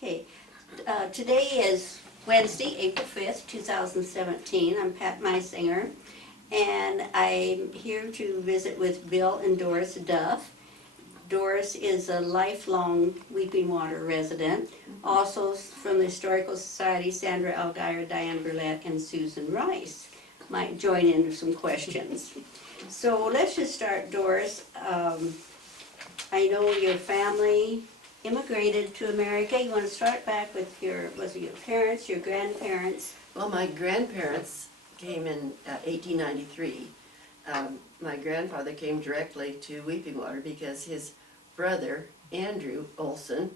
Okay, today is Wednesday, April 5th, 2017. I'm Pat Meisinger, and I'm here to visit with Bill and Doris Duff. Doris is a lifelong Weeping Water resident, also from the Historical Society. Sandra Elgire, Diane Burlett, and Susan Rice might join in with some questions. So let's just start, Doris. I know your family immigrated to America. You want to start back with was it your parents, your grandparents? Well, my grandparents came in 1893. My grandfather came directly to Weeping Water because his brother, Andrew Olson,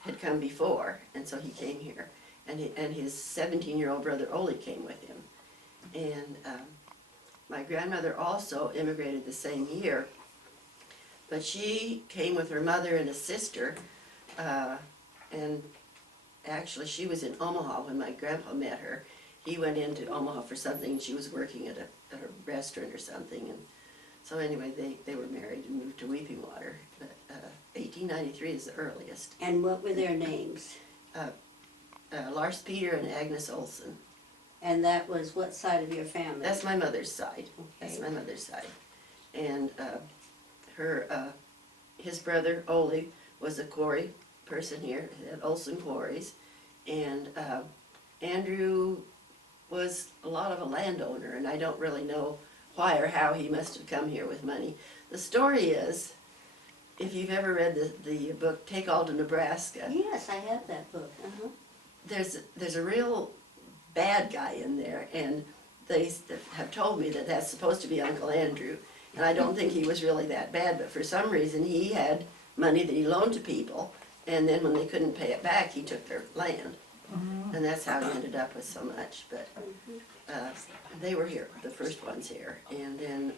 had come before, and so he came here. And his 17-year-old brother, Ole, came with him. And my grandmother also immigrated the same year, but she came with her mother and a sister, and actually she was in Omaha when my grandpa met her. He went into Omaha for something, and she was working at a restaurant or something, and so anyway, they were married and moved to Weeping Water. But 1893 is the earliest. And what were their names? Lars Peter and Agnes Olson. And that was what side of your family? That's my mother's side. Okay. That's my mother's side. And his brother, Ole, was a quarry person here at Olson Quarries. And Andrew was a lot of a landowner, and I don't really know why or how he must have come here with money. The story is, if you've ever read the book Take All to Nebraska, Yes, I have that book. there's a real bad guy in there, and they have told me that that's supposed to be Uncle Andrew, and I don't think he was really that bad, but for some reason he had money that he loaned to people, and then when they couldn't pay it back, he took their land, and that's how he ended up with so much. But they were here, the first ones here, and then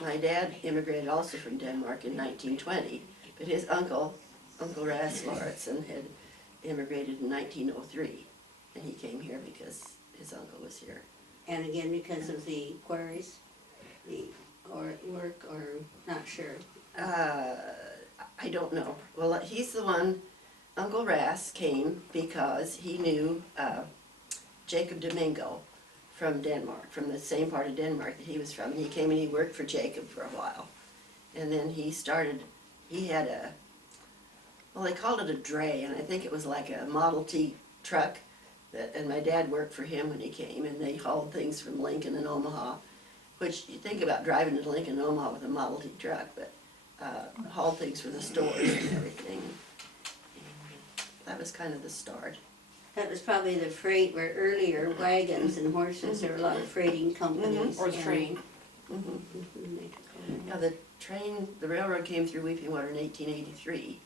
my dad immigrated also from Denmark in 1920, but his uncle Ras Lauritsen, had immigrated in 1903. And he came here because his uncle was here. And again, because of the quarries, or work, or not sure. I don't know. Well, he's the one, Uncle Ras came because he knew Jacob Domingo from Denmark, from the same part of Denmark that he was from. And he came and he worked for Jacob for a while. And then he had well, they called it a dray, and I think it was like a Model T truck. And my dad worked for him when he came, and they hauled things from Lincoln and Omaha, which you think about driving to Lincoln and Omaha with a Model T truck, but hauled things for the stores and everything. And that was kind of the start. That was probably the freight, where earlier wagons and horses, there were a lot of freighting companies. Or train. Yeah, the railroad came through Weeping Water in 1883.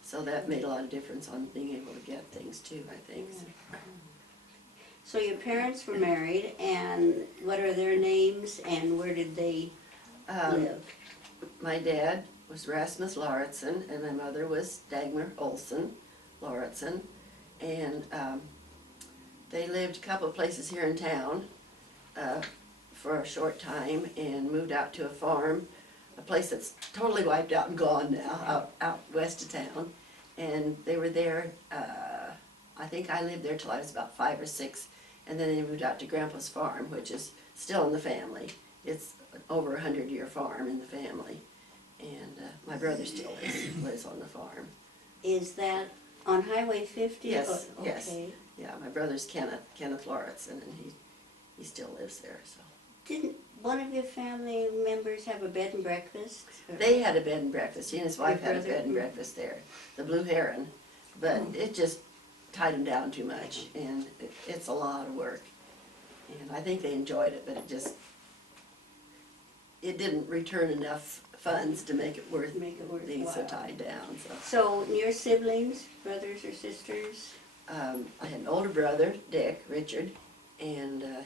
So that made a lot of difference on being able to get things too, I think. So your parents were married, and what are their names, and where did they live? My dad was Rasmus Lauritsen, and my mother was Dagmar Olson Lauritsen, and they lived a couple of places here in town for a short time, and moved out to a farm, a place that's totally wiped out and gone now, out west of town. And they were there, I think I lived there till I was about 5 or 6, and then they moved out to Grandpa's farm, which is still in the family. It's an over 100-year farm in the family, and my brother still lives on the farm. Is that on Highway 50? Yes, Oh, yes. okay. Yeah, my brother's Kenneth Lauritsen, and he still lives there, so. Didn't one of your family members have a bed and breakfast? They had a bed and breakfast. He and his wife Your had a brother? bed and breakfast there, the Blue Heron, but it just tied them down too much, and it's a lot of work. And I think they enjoyed it, but it didn't return enough funds to make it worth being so tied down. So your siblings, brothers or sisters? I had an older brother, Dick, Richard, and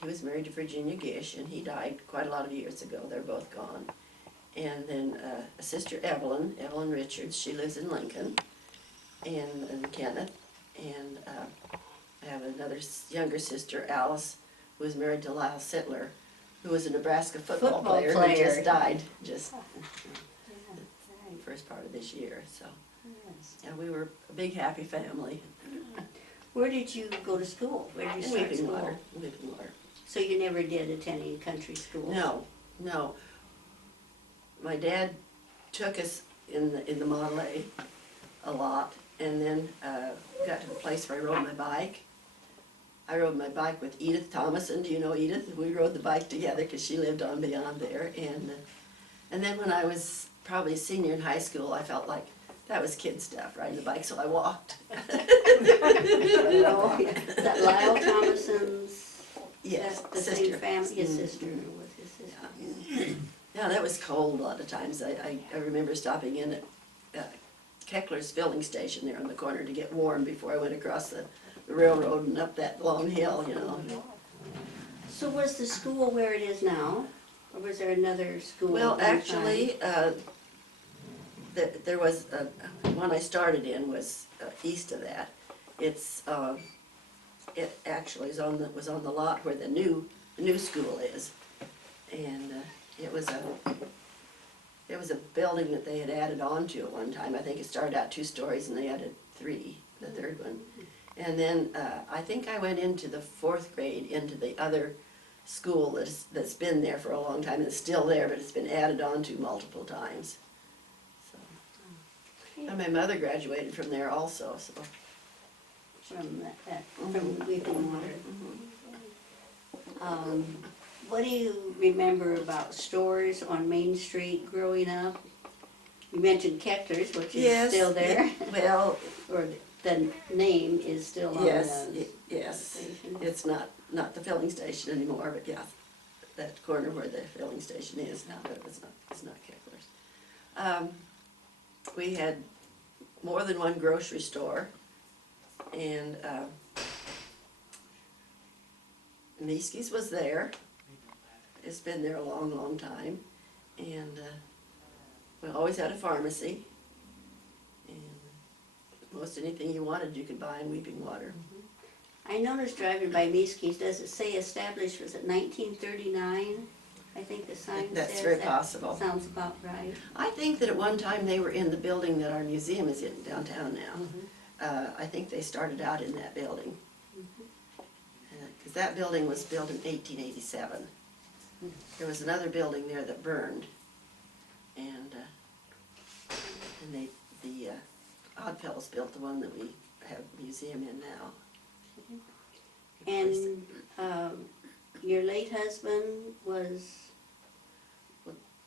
he was married to Virginia Gish, and he died quite a lot of years ago. They're both gone. And then a sister, Evelyn Richards, she lives in Lincoln, and Kenneth. And I have another younger sister, Alice, who was married to Lyle Sittler, who was a Nebraska football player who just died the first part of this year. So Yes. Yeah, we were a big happy family. Where did you go to school? Where did you In start Weeping school? Water, Weeping Water. So you never did attend any country schools? No, no. My dad took us in the Model a lot, and then got to the place where I rode my bike. I rode my bike with Edith Thomason. Do you know Edith? We rode the bike together because she lived on beyond there. And then when I was probably a senior in high school, I felt like that was kid stuff, riding the bike, so I walked. Oh, yeah. Is that Lyle Thomason's? Yes, The sister. same family, his Mhm. sister was his sister. Yeah. Yeah, that was cold a lot of times. I remember stopping in at Keckler's filling station there on the corner to get warm before I went across the railroad and up that long hill, you know. So was the school where it is now, or was there another school? Well, at one time? actually, there was, one I started in was east of that. It actually was on the lot where the new school is. And it was a building that they had added on to at one time. I think it started out 2 stories and they added 3, the third one. And then I think I went into the 4th grade into the other school that's been there for a long time. It's still there, but it's been added on to multiple times. So. And my mother graduated from there also, so. From Weeping Water. What do you remember about stores on Main Street growing up? You mentioned Keckler's, which is Yes, still there. Well, Or the name is still on yes, the yes. station. It's not the filling station anymore, but yeah, that corner where the filling station is now, but it's not Keckler's. We had more than one grocery store, and Miski's was there. It's been there a long, long time, and we always had a pharmacy, and most anything you wanted you could buy in Weeping Water. I noticed driving by Miski's, does it say established, was it 1939? I think the sign says. That's very that possible. Sounds about right. I think that at one time they were in the building that our museum is in downtown now. I think they started out in that building. Because that building was built in 1887. There was another building there that burned, and the Oddfellows built the one that we have a museum in now. And your late husband was?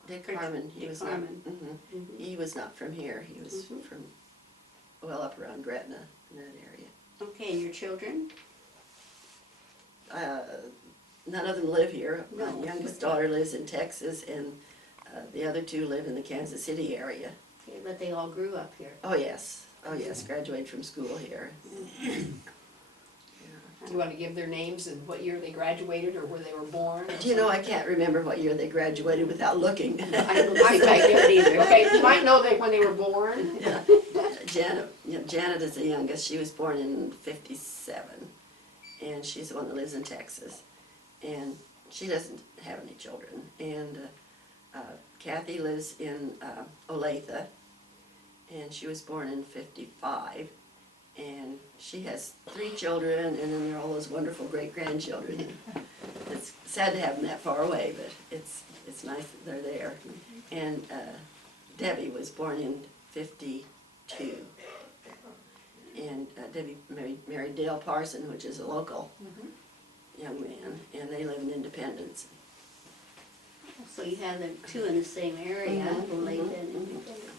Dick Harmon, he Dick was Harmon. not. Mhm. He was not from here. He was Mhm. from well up around Gretna in that area. Okay, and your children? None of them live here. No. My youngest daughter lives in Texas, and the other 2 live in the Kansas City area. Okay, but they all grew up here. Oh yes, graduated from school here. Do you want to give their names and what year they graduated or where they were born? Do you know, I can't remember what year they graduated without looking. I don't think I do it either. Okay, you might know that when they were born. Yeah. Janet is the youngest. She was born in '57, and she's the one that lives in Texas. And she doesn't have any children. And Kathy lives in Olathe, and she was born in '55. And she has 3 children, and then there are all those wonderful great-grandchildren. It's sad to have them that far away, but it's nice that they're there. And Debbie was born in '52. And Debbie married Dale Parson, which is a local young man, and they live in Independence. So you have the 2 in the same area, Olathe and Independence.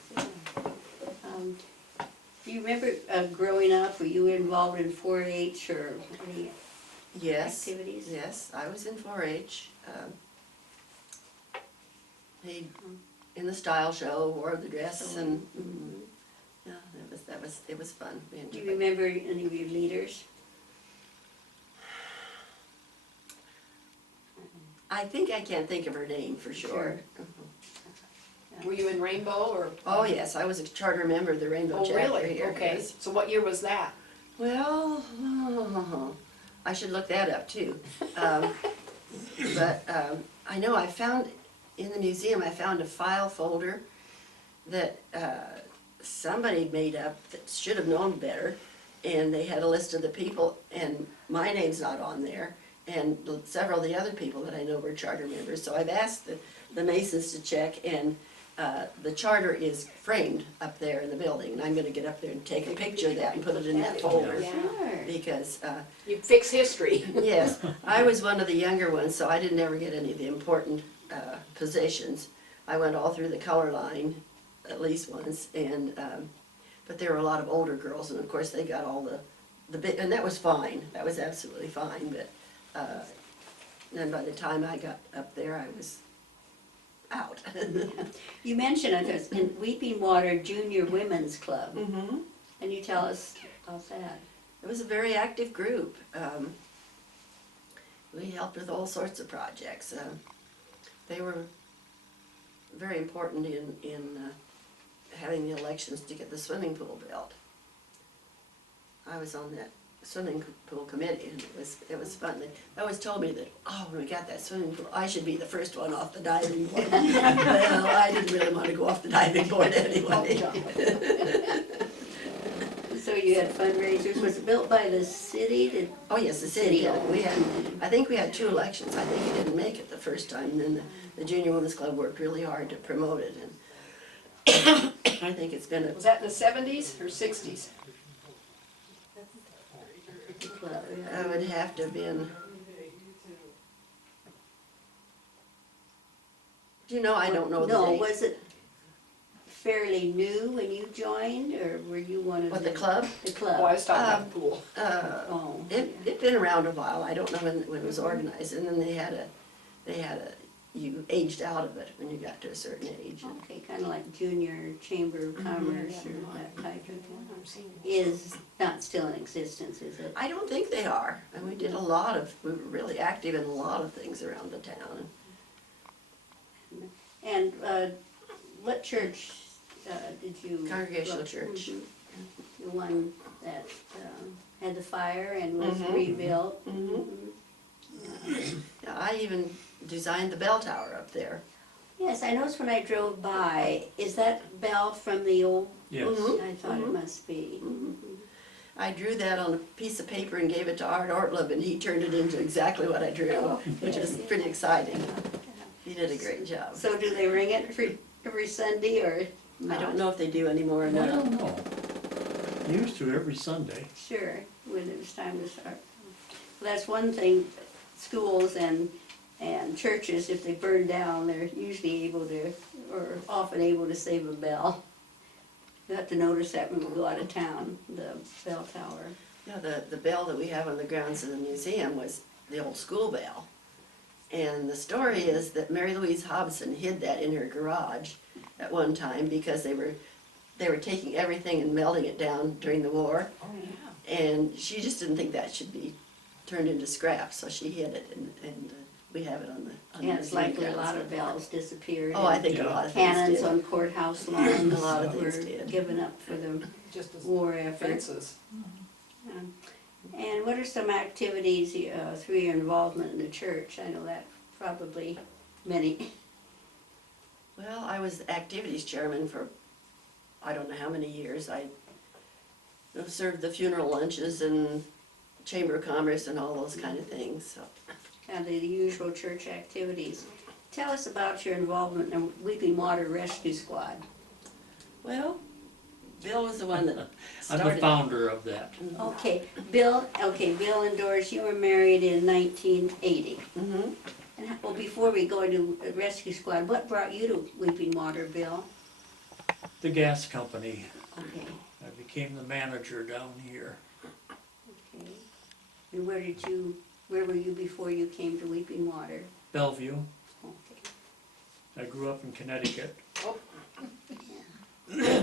Do you remember growing up, were you involved in 4-H or any Yes, activities? yes, I was in 4-H. In the style show, wore the dress, and yeah, it was fun. We Do enjoyed you it. remember any of your leaders? I think I can't think of her name for sure. Were you in Rainbow or? Oh yes, I was a charter member of the Rainbow Oh, Chapter really? here. Okay, Yes. so what year was that? Well, I should look that up too. But I know I found, in the museum, I found a file folder that somebody made up that should have known better, and they had a list of the people, and my name's not on there, and several of the other people that I know were charter members, so I've asked the Masons to check, and the charter is framed up there in the building, and I'm gonna get up there and take a picture of that and put it in that folder, Yeah. Sure. because, You fix history. yes, I was one of the younger ones, so I didn't ever get any of the important positions. I went all through the color line at least once, and but there were a lot of older girls, and of course they got all the bit, and that was fine. That was absolutely fine. But then by the time I got up there, I was out. You mentioned it in Weeping Water Junior Women's Club. Mm-hmm. Can you tell us about that? It was a very active group. We helped with all sorts of projects. They were very important in having the elections to get the swimming pool built. I was on that swimming pool committee, and it was fun. They always told me that, oh, when we got that swimming pool, I should be the first one off the diving board. Well, I didn't really want to go off the diving board anyway. So you had fundraisers. Was it built by the city? Oh, yes, the city did. I think we had 2 elections. I think it didn't make it the first time, and then the Junior Women's Club worked really hard to promote it, and I think it's been Was that in the 70s or 60s? Club, yeah. I would have to have been. Do you know, I don't know the No, date. was it fairly new when you joined, or were you one of What, the club? The Oh, club. I was talking about the pool. Oh, It'd been around a while. I don't know when it was organized, and then they had you aged out of it when you got to a certain age. And okay, kind of like Junior Chamber of Commerce or that type of thing. Is not still in existence, is it? I don't think they are, and we were really active in a lot of things around the town. And what church did you? Congregational church. Mhm. The one that had the fire and was Mhm. rebuilt? Mhm. Yeah, I even designed the bell tower up there. Yes, I noticed when I drove by, is that bell from the old? Yes. Mhm. I thought it must be. I drew that on a piece of paper and gave it to Art Ortleb, and he turned it into exactly what I drew, which was pretty exciting. He did a great job. So do they ring it every Sunday or I not? don't know if they do anymore or I not. don't know. Used to every Sunday. Sure, when it was time to start. Well, that's one thing, schools and churches, if they burn down, they're usually able to, or often able to save a bell. You have to notice that when we go out of town, the bell tower. Yeah, the bell that we have on the grounds of the museum was the old school bell. And the story is that Mary Louise Hobson hid that in her garage at one time because they were taking everything and melting it down during the war. Oh, yeah. And she just didn't think that should be turned into scrap, so she hid it, and we have it on the Yeah, it's museum likely a grounds. lot of bells disappeared. Oh, I and think a Yeah. lot of things Cannons did. on courthouse lawns A lot of were things did. given up for the Just as war effort. fences. And what are some activities through your involvement in the church? I know that probably many. Well, I was activities chairman for I don't know how many years. I served the funeral lunches and Chamber of Commerce and all those kind of things, so. Kind of the usual church activities. Tell us about your involvement in the Weeping Water Rescue Squad. Well, Bill was the one that I'm started. the founder of that. Okay, Bill and Doris, you were married in 1980. Mm-hmm. And well, before we go into the rescue squad, what brought you to Weeping Water, Bill? The gas company. Okay, I became the manager down here. okay. And where were you before you came to Weeping Water? Bellevue. Okay. I grew up in Connecticut. Oh.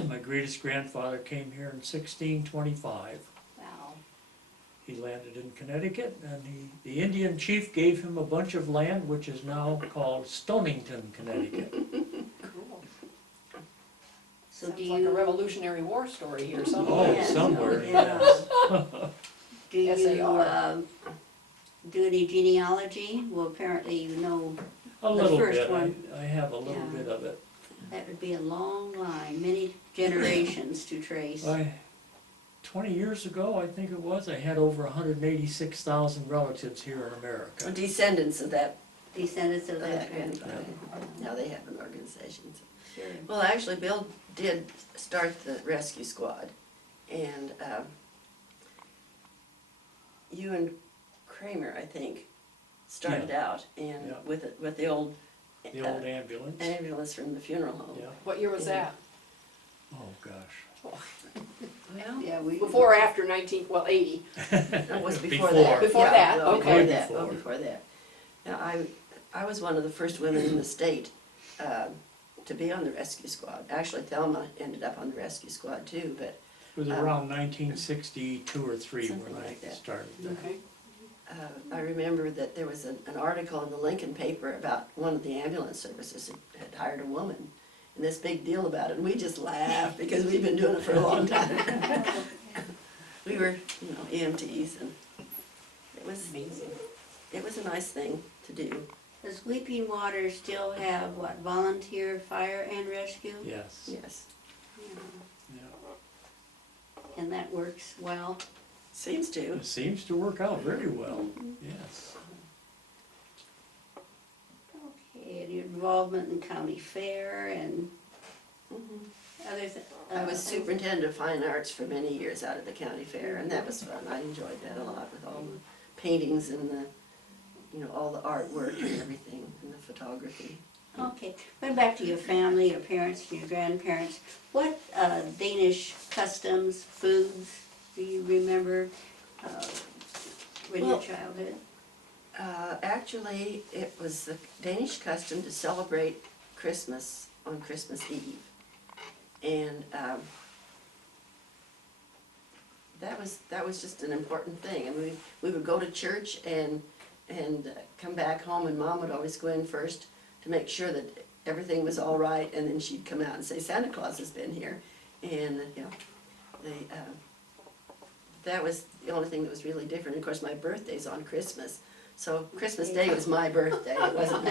My greatest grandfather came here in 1625. Wow. He landed in Connecticut, and the Indian chief gave him a bunch of land, which is now called Stonington, Connecticut. Cool. So Sounds do like a you, Revolutionary War story here Oh, somewhere. Yes. somewhere, Yeah. yes. do you SAR. Do any genealogy? Well, apparently you know A The little first bit. one. I have a little Yeah. bit of it. That would be a long line, many generations to trace. 20 years ago, I think it was, I had over 186,000 relatives here in America. Descendants of that Descendants of that grandfather. grandfather. Now they have an organization. Sure. Well, actually, Bill did start the rescue squad, and you and Kramer, I think, started out, and Yeah. with the old The old ambulance. ambulance from the funeral home. Yeah. What year was that? Oh, gosh. Well, Yeah, we. Before or after 80? it was before Before. that. Before Yeah, that, well, okay. Before that, Before. well, before that. Now, I was one of the first women in the state to be on the rescue squad. Actually, Thelma ended up on the rescue squad too, but It was around 1962 or 3 Something when I like that. started that. Okay. I remember that there was an article in the Lincoln paper about one of the ambulance services had hired a woman, and this big deal about it, and we just laughed because we've been doing it for a long time. We were, EMTs, and Amazing. it was a nice thing to do. Does Weeping Water still have, what, volunteer fire and rescue? Yes. Yes, Yeah. Yeah. And that works well? seems to. It seems to work out very well, yes. Okay, and your involvement in county fair and other things? I was superintendent of fine arts for many years out at the county fair, and that was fun. I enjoyed that a lot with all the paintings and all the artwork and everything, and the photography. Okay, going back to your family, your parents and your grandparents, what Danish customs, foods do you remember in your Well, childhood? Actually, it was the Danish custom to celebrate Christmas on Christmas Eve. And that was just an important thing. And we would go to church and come back home, and Mom would always go in first to make sure that everything was all right, and then she'd come out and say, Santa Claus has been here. And, that was the only thing that was really different. Of course, my birthday's on Christmas, so Christmas Day was my birthday, it wasn't.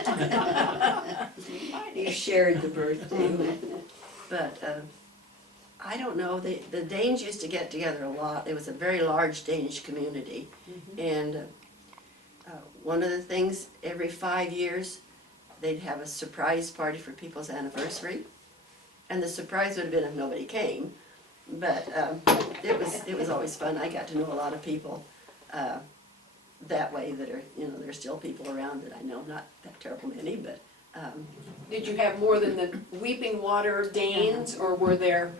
You shared the birthday. But I don't know, the Danes used to get together a lot. It was a very large Danish community. And one of the things, every 5 years, they'd have a surprise party for people's anniversary. And the surprise would have been if nobody came. But it was always fun. I got to know a lot of people that way that are, there's still people around that I know, not that terrible many, but Did you have more than the Weeping Water Danes, or were there,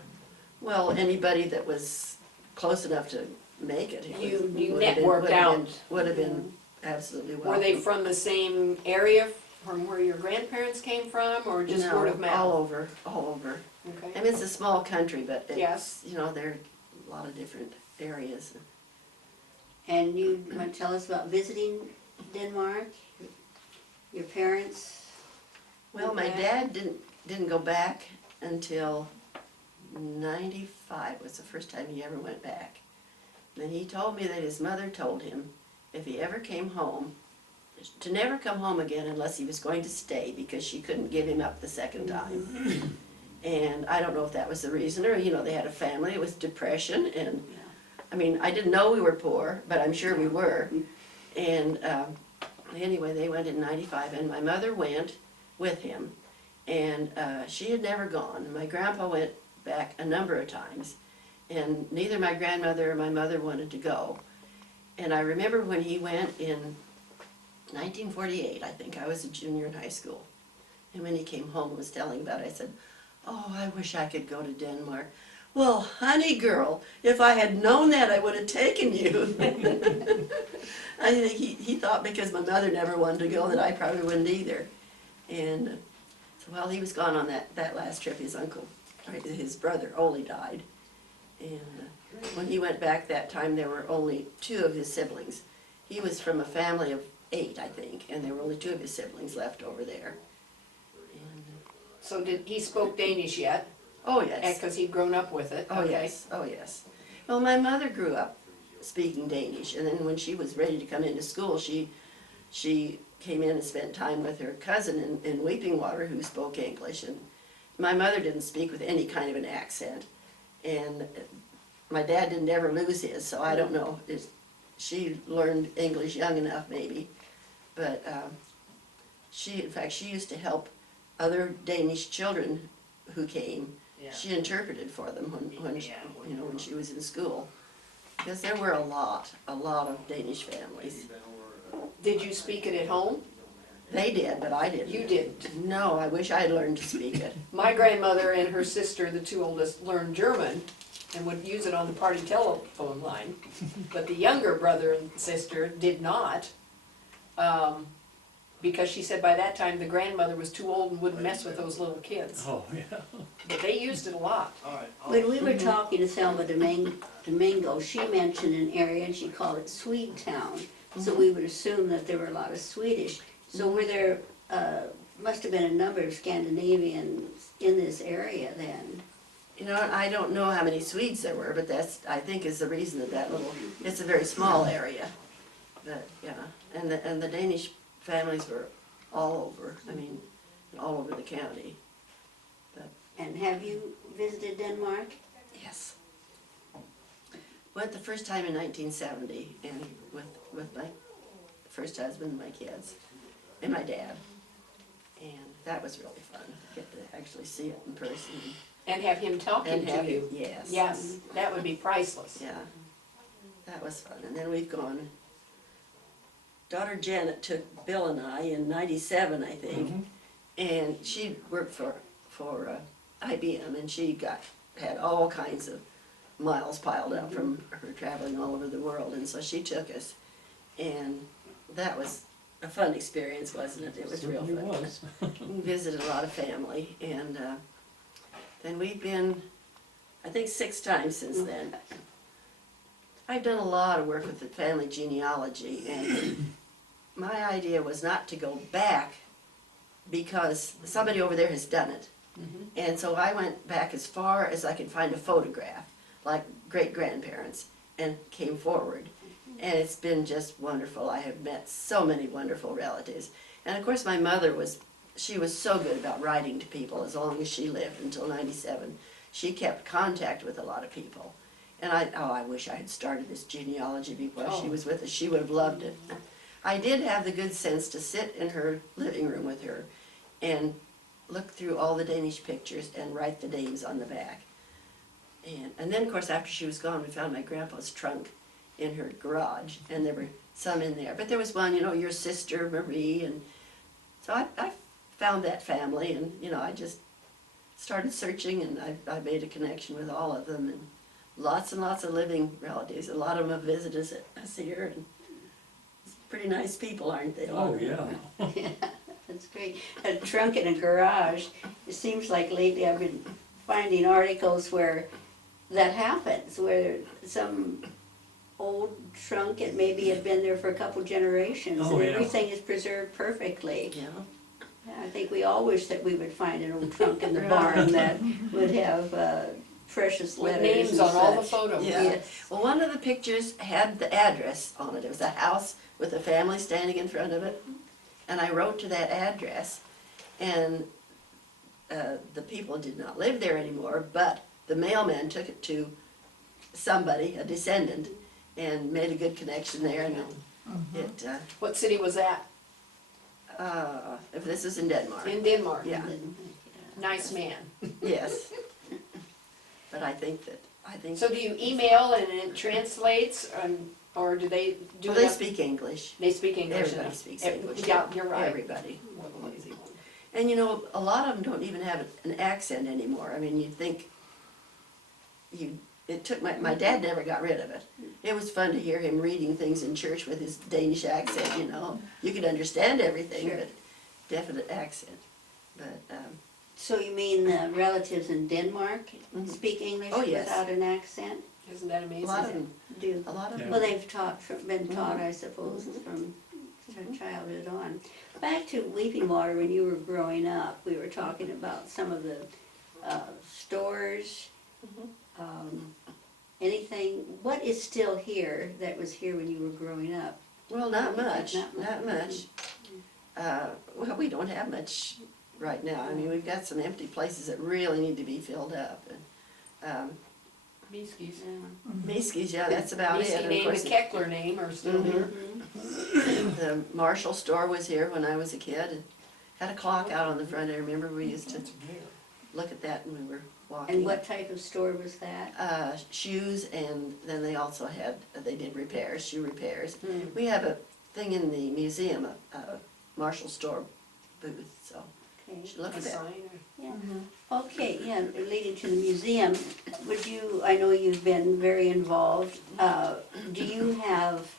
well, anybody that was close enough to make it. You networked out? Would have been absolutely welcome. were they from the same area from where your grandparents came from, or just No, word of mouth? all over, all over. I Okay. mean, it's a small country, but Yes. it's, there are a lot of different areas. And you want to tell us about visiting Denmark? Your parents? Well, my dad didn't go back until 95 was the first time he ever went back. And he told me that his mother told him if he ever came home, to never come home again unless he was going to stay, because she couldn't give him up the second time. And I don't know if that was the reason, or, they had a family, it was depression, and, I mean, I didn't know we were poor, but I'm sure we were. And anyway, they went in 95, and my mother went with him, and she had never gone. My grandpa went back a number of times, and neither my grandmother or my mother wanted to go. And I remember when he went in 1948, I think, I was a junior in high school. And when he came home and was telling about it, I said, oh, I wish I could go to Denmark. Well, honey girl, if I had known that, I would have taken you. I think he thought because my mother never wanted to go that I probably wouldn't either. And so while he was gone on that last trip, his brother, Ole, died. And when he went back that time, there were only 2 of his siblings. He was from a family of 8, I think, and there were only 2 of his siblings left over there. And, So he spoke Danish yet? oh, yes. Because he'd grown up with it? Oh, Okay. yes, oh, yes. Well, my mother grew up speaking Danish, and then when she was ready to come into school, she came in and spent time with her cousin in Weeping Water who spoke English, and my mother didn't speak with any kind of an accent, and my dad didn't ever lose his, so I don't know. She learned English young enough, maybe, but in fact, she used to help other Danish children who came. Yeah. She interpreted for them when Yeah. when she was in school, because there were a lot of Danish families. Did you speak it at home? They did, but I didn't. You didn't. No, I wish I had learned to speak it. My grandmother and her sister, the two oldest, learned German and would use it on the party telephone line. But the younger brother and sister did not, because she said by that time the grandmother was too old and wouldn't mess with those little kids. Oh, yeah. But they used it a lot. When we were talking to Selma Domingo, she mentioned an area and she called it Swede Town. So we would assume that there were a lot of Swedish. So were there, must have been a number of Scandinavians in this area then. You know, I don't know how many Swedes there were, but that's, I think, is the reason that it's a very small area. But, yeah, and the Danish families were all over, I mean, all over the county. And have you visited Denmark? Yes. Went the first time in 1970, and with my first husband and my kids, and my dad. And that was really fun, get to actually see it in person. And have him talking And to have you. it, yes. Yes, that would be priceless. Yeah, that was fun. And then we've gone, daughter Janet took Bill and I in '97, I think, and she worked for IBM, and she had all kinds of miles piled up from her traveling all over the world, and so she took us, and that was a fun experience, wasn't it? It was real Certainly fun. was. We visited a lot of family, and then we've been, I think, 6 times since then. I've done a lot of work with the family genealogy, and my idea was not to go back because somebody over there has done it. And so I went back as far as I could find a photograph, like great-grandparents, and came forward. And it's been just wonderful. I have met so many wonderful relatives. And of course my mother she was so good about writing to people as long as she lived until '97. She kept contact with a lot of people. And I wish I had started this genealogy before she was with us. She would have loved it. I did have the good sense to sit in her living room with her and look through all the Danish pictures and write the names on the back. And then, of course, after she was gone, we found my grandpa's trunk in her garage, and there were some in there. But there was one, your sister, Marie, and so I found that family, and, I just started searching, and I made a connection with all of them, and lots of living relatives. A lot of them have visited us here, and pretty nice people, aren't they? Oh, yeah. Yeah, that's great. A trunk in a garage, it seems like lately I've been finding articles where that happens, where some old trunk, it maybe had been there for a couple generations, Oh, and yeah. everything is preserved perfectly. Yeah. Yeah, I think we all wish that we would find an old trunk in the barn that would have precious With letters names and on all the such. photos. Yeah. Yes. Well, one of the pictures had the address on it. It was a house with a family standing in front of it. And I wrote to that address, and the people did not live there anymore, but the mailman took it to somebody, a descendant, and made a good connection there. And it What city was that? if this is in Denmark. In Denmark. Yeah. Nice man. Yes. But I think. So do you email and it translates, or do they do Well, they that? speak English. They speak English. Everybody enough. speaks English. Yeah, you're right. Everybody. What a lazy one. And a lot of them don't even have an accent anymore. I mean, you'd think it took my dad never got rid of it. It was fun to hear him reading things in church with his Danish accent, You could understand everything, Sure. but definite accent. But, So you mean the relatives in Denmark Mhm. speak English Oh, yes. without an accent? Isn't that a amazing? lot of them, Do. Yeah. Well, they've been taught, I suppose, from childhood on. Back to Weeping Water, when you were growing up, we were talking about some of the stores, anything, what is still here that was here when you were growing up? well, not much, Not much. not much. Well, we don't have much right now. I mean, we've got some empty places that really need to be filled up. And Meeskies. Meeskies, yeah, that's about it. Meeski And of name and course, Keckler name are still here. the Marshall store was here when I was a kid. And had a clock out on the front. I remember we used to look at that when we were walking. And what type of store was that? Shoes, and then they also had, they did repairs, shoe repairs. Hmm. We have a thing in the museum, a Marshall store booth, so you Okay. should look A at that. sign or. Yeah. Okay, yeah, leading to the museum, would you, I know you've been very involved, do you have,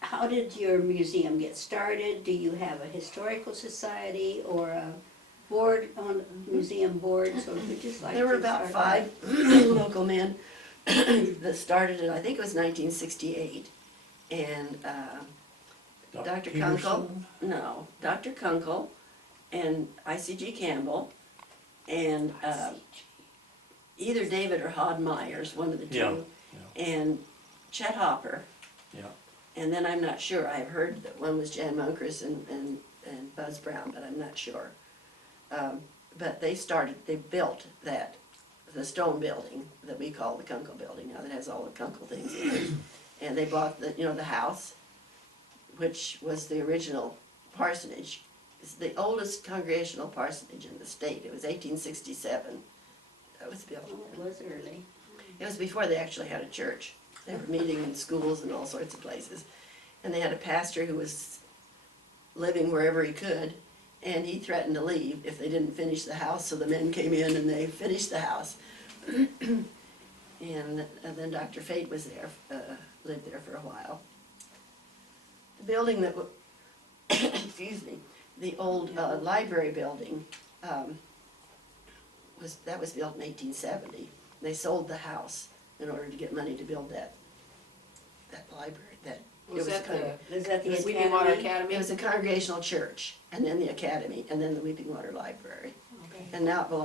how did your museum get started? Do you have a historical society or a board, on museum board, so if you just like to There were about start 5 local men that started it, I think it was 1968. And Dr. Kunkel, Peterson? no, Dr. Kunkel and ICG Campbell and either David or Hod Myers, one of the two, Yeah, and Chet Hopper. yeah. And then I'm not sure, I've heard that one was Jan Munkers and Buzz Brown, but I'm not sure. But they built the stone building that we call the Kunkel building now, that has all the Kunkel things in it. And they bought the house, which was the original parsonage. It's the oldest congregational parsonage in the state. It was 1867 that was built. Oh, it was early. It was before they actually had a church. They were meeting in schools and all sorts of places. And they had a pastor who was living wherever he could, and he threatened to leave if they didn't finish the house, so the men came in and they finished the house. and then Dr. Fate was there, lived there for a while. The building that, excuse me, the old library building, was built in 1870. They sold the house in order to get money to build that library. Was that Is that the the Weeping Water academy? Academy? It was a congregational church, and then the academy, and then the Weeping Water Library. Okay. And now it belongs